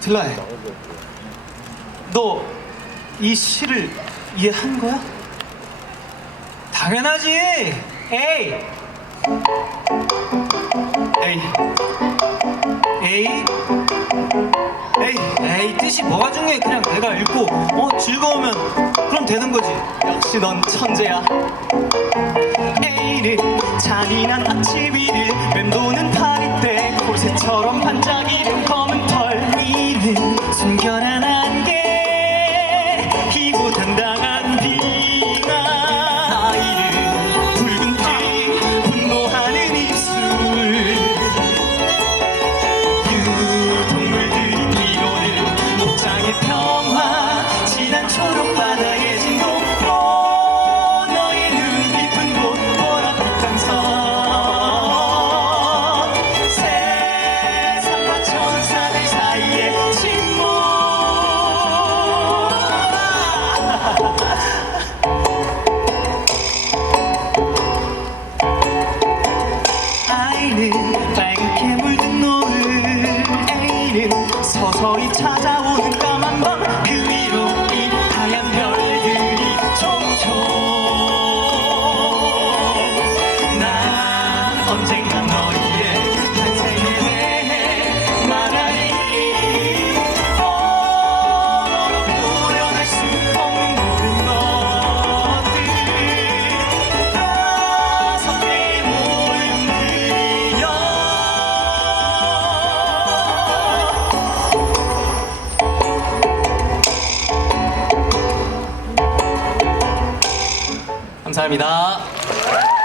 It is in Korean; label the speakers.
Speaker 1: 슬라이, 너이 시를 이해한 거야?
Speaker 2: 당연하지. 에이.
Speaker 1: 에이, 에이,
Speaker 2: 에이, 에이 뜻이 뭐가 중요해? 그냥 내가 읽고 어 즐거우면 그럼 되는 거지.
Speaker 1: 역시 넌 천재야.
Speaker 2: 에이를 잔인한 아침 위를 맴도는 파리떼 고새처럼 반짝이는 검 서서히 찾아오는 까만 밤 그 위로 이 하얀 별들이 총총 난 언젠가
Speaker 1: 감사합니다.